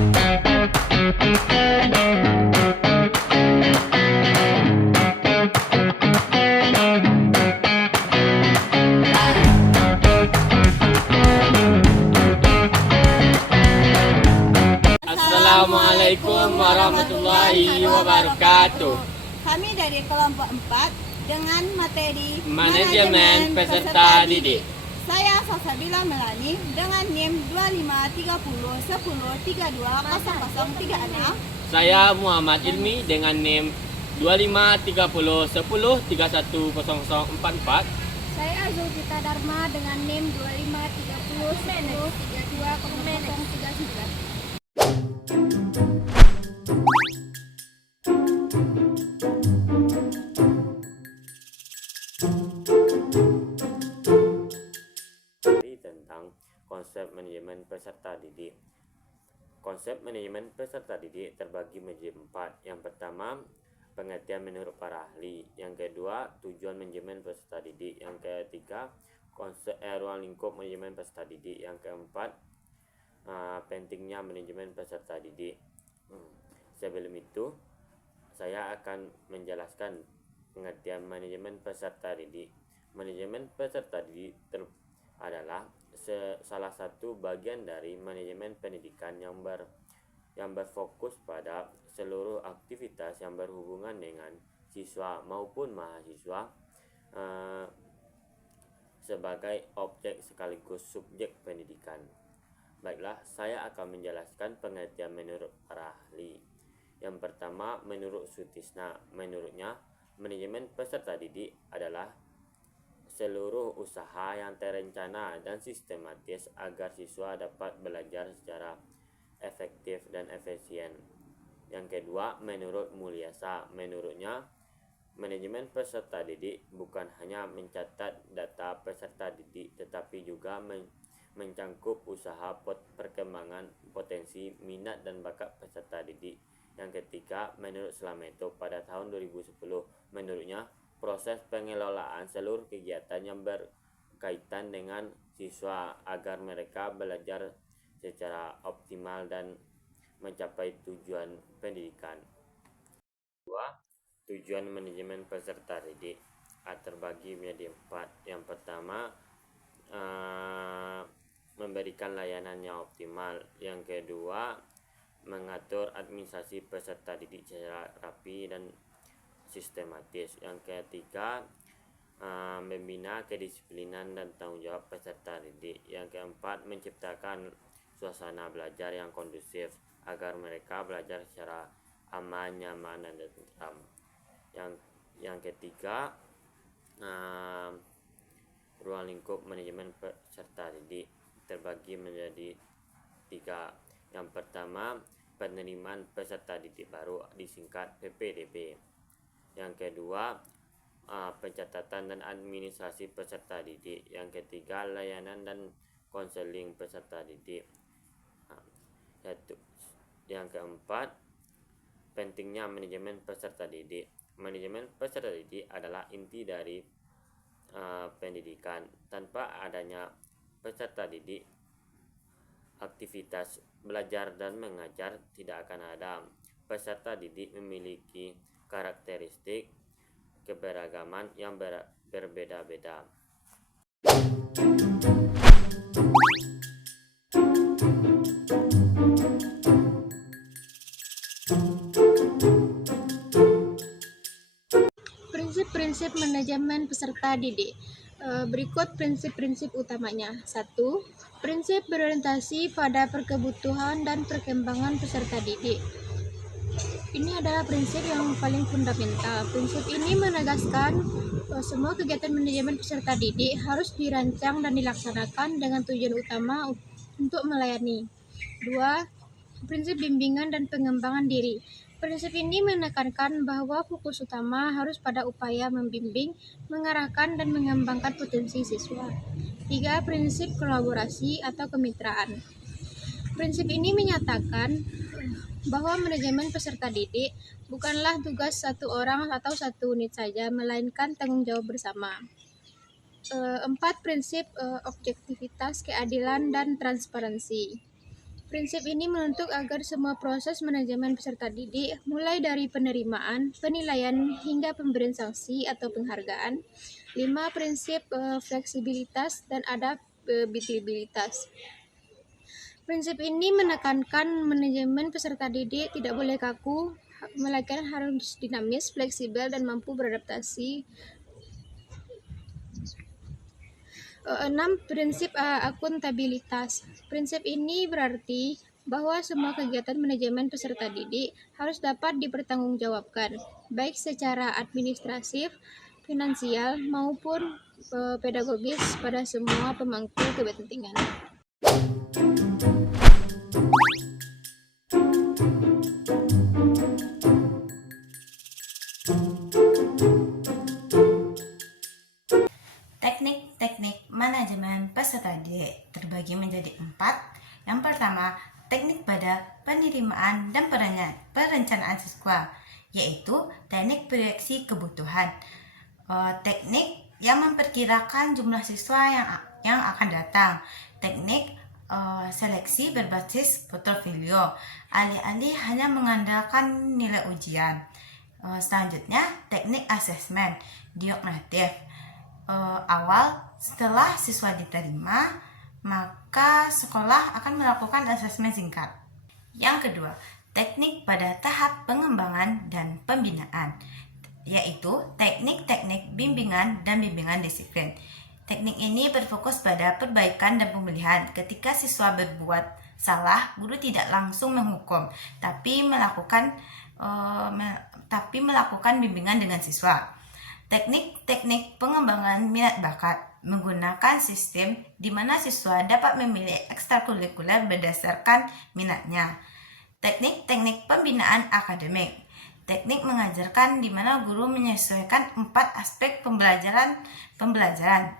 Assalamualaikum warahmatullahi wabarakatuh. Kami dari kelompok 4 dengan materi Manajemen Peserta Didik. Saya Salsabila Melani dengan NIM 253010320036. Saya Muhammad Ilmi dengan NIM 253010310044. Saya Zulkifli Dharma dengan NIM 253010320039. Tentang konsep manajemen peserta didik. Konsep manajemen peserta didik terbagi menjadi 4. Yang pertama, pengertian menurut para ahli. Yang kedua, tujuan manajemen peserta didik. Yang ketiga, konsep ruang lingkup manajemen peserta didik. Yang keempat, pentingnya manajemen peserta didik. Sebelum itu, saya akan menjelaskan pengertian manajemen peserta didik. Manajemen peserta didik adalah salah satu bagian dari manajemen pendidikan yang berfokus pada seluruh aktivitas yang berhubungan dengan siswa maupun mahasiswa sebagai objek sekaligus subjek pendidikan. Baiklah, saya akan menjelaskan pengertian menurut para ahli. Yang pertama, menurut Sutisna. Menurutnya, manajemen peserta didik adalah seluruh usaha yang terencana dan sistematis agar siswa dapat belajar secara efektif dan efisien. Yang kedua, menurut Mulyasa. Menurutnya, manajemen peserta didik bukan hanya mencatat data peserta didik, tetapi juga mencangkup usaha perkembangan potensi, minat dan bakat peserta didik. Yang ketiga, menurut Slameto pada tahun 2010, menurutnya proses pengelolaan seluruh kegiatan yang berkaitan dengan siswa agar mereka belajar secara optimal dan mencapai tujuan pendidikan. Dua, tujuan manajemen peserta didik terbagi menjadi 4. Yang pertama, memberikan layanan yang optimal. Yang kedua, mengatur administrasi peserta didik secara rapi dan sistematis. Yang ketiga, membina kedisiplinan dan tanggung jawab peserta didik. Yang keempat, menciptakan suasana belajar yang kondusif agar mereka belajar secara aman, nyaman, dan tentram. Yang ketiga, ruang lingkup manajemen peserta didik terbagi menjadi 3. Yang pertama, penerimaan peserta didik baru disingkat PPDB. Yang kedua, pencatatan dan administrasi peserta didik. Yang ketiga, layanan dan konseling peserta didik. Yang keempat, pentingnya manajemen peserta didik. Manajemen peserta didik adalah inti dari pendidikan. Tanpa adanya peserta didik, aktivitas belajar dan mengajar tidak akan ada. Peserta didik memiliki karakteristik keberagaman yang berbeda-beda. Prinsip-prinsip manajemen peserta didik. Berikut prinsip-prinsip utamanya. 1. Prinsip berorientasi pada kebutuhan dan perkembangan peserta didik. Ini adalah prinsip yang paling fundamental. Prinsip ini menegaskan bahwa semua kegiatan manajemen peserta didik harus dirancang dan dilaksanakan dengan tujuan utama untuk melayani. 2. Prinsip bimbingan dan pengembangan diri. Prinsip ini menekankan bahwa fokus utama harus pada upaya membimbing, mengarahkan, dan mengembangkan potensi siswa. 3. Prinsip kolaborasi atau kemitraan. Prinsip ini menyatakan bahwa manajemen peserta didik bukanlah tugas satu orang atau satu unit saja, melainkan tanggung jawab bersama. 4. Prinsip objektivitas, keadilan, dan transparansi. Prinsip ini menuntut agar semua proses manajemen peserta didik, mulai dari penerimaan, penilaian, hingga pemberian sanksi atau penghargaan. 5. Prinsip fleksibilitas dan adaptabilitas. Prinsip ini menekankan manajemen peserta didik tidak boleh kaku, melainkan harus dinamis, fleksibel, dan mampu beradaptasi. 6. Prinsip akuntabilitas. Prinsip ini berarti bahwa semua kegiatan manajemen peserta didik harus dapat dipertanggungjawabkan, baik secara administratif, finansial, maupun pedagogis pada semua pemangku kepentingan. Teknik-teknik manajemen peserta didik terbagi menjadi 4. Yang pertama, teknik pada penerimaan dan perencanaan siswa, yaitu teknik proyeksi kebutuhan. Teknik yang memperkirakan jumlah siswa yang akan datang. Teknik seleksi berbasis portofolio, alih-alih hanya mengandalkan nilai ujian. Selanjutnya, teknik asesmen diagnostik. Awal setelah siswa diterima, maka sekolah akan melakukan asesmen singkat. Yang kedua, teknik pada tahap pengembangan dan pembinaan, yaitu teknik-teknik bimbingan dan bimbingan disiplin. Teknik ini berfokus pada perbaikan dan pemulihan. Ketika siswa berbuat salah, guru tidak langsung menghukum, tapi melakukan bimbingan dengan siswa. Teknik-teknik pengembangan minat bakat menggunakan sistem di mana siswa dapat memilih ekstrakurikuler berdasarkan minatnya. Teknik-teknik pembinaan akademik. Teknik mengajarkan di mana guru menyesuaikan 4 aspek pembelajaran,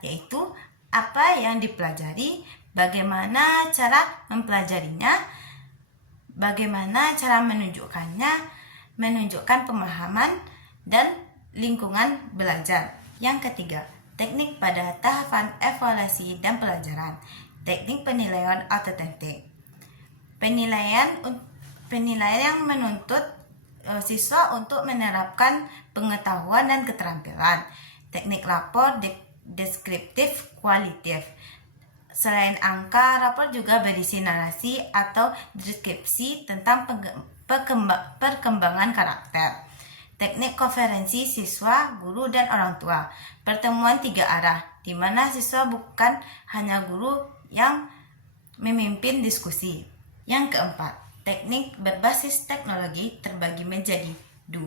yaitu apa yang dipelajari, bagaimana cara mempelajarinya, bagaimana cara menunjukkan pemahaman, dan lingkungan belajar. Yang ketiga, teknik pada tahapan evaluasi dan pelajaran. Teknik penilaian otentik. Penilaian yang menuntut siswa untuk menerapkan pengetahuan dan keterampilan. Teknik rapor deskriptif kualitatif. Selain angka, rapor juga berisi narasi atau deskripsi tentang perkembangan karakter. Teknik konferensi siswa, guru, dan orang tua. Pertemuan 3 arah, di mana siswa bukan hanya guru yang memimpin diskusi. Yang keempat, teknik berbasis teknologi terbagi menjadi 2,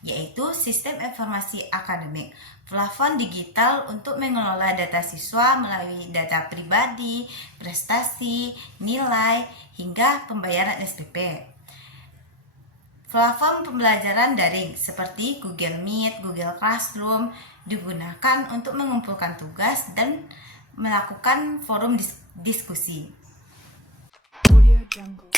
yaitu sistem informasi akademik. Plafon digital untuk mengelola data siswa melalui data pribadi, prestasi, nilai, hingga pembayaran SPP. Platform pembelajaran daring seperti Google Meet, Google Classroom digunakan untuk mengumpulkan tugas dan melakukan forum diskusi. Audio Jungle.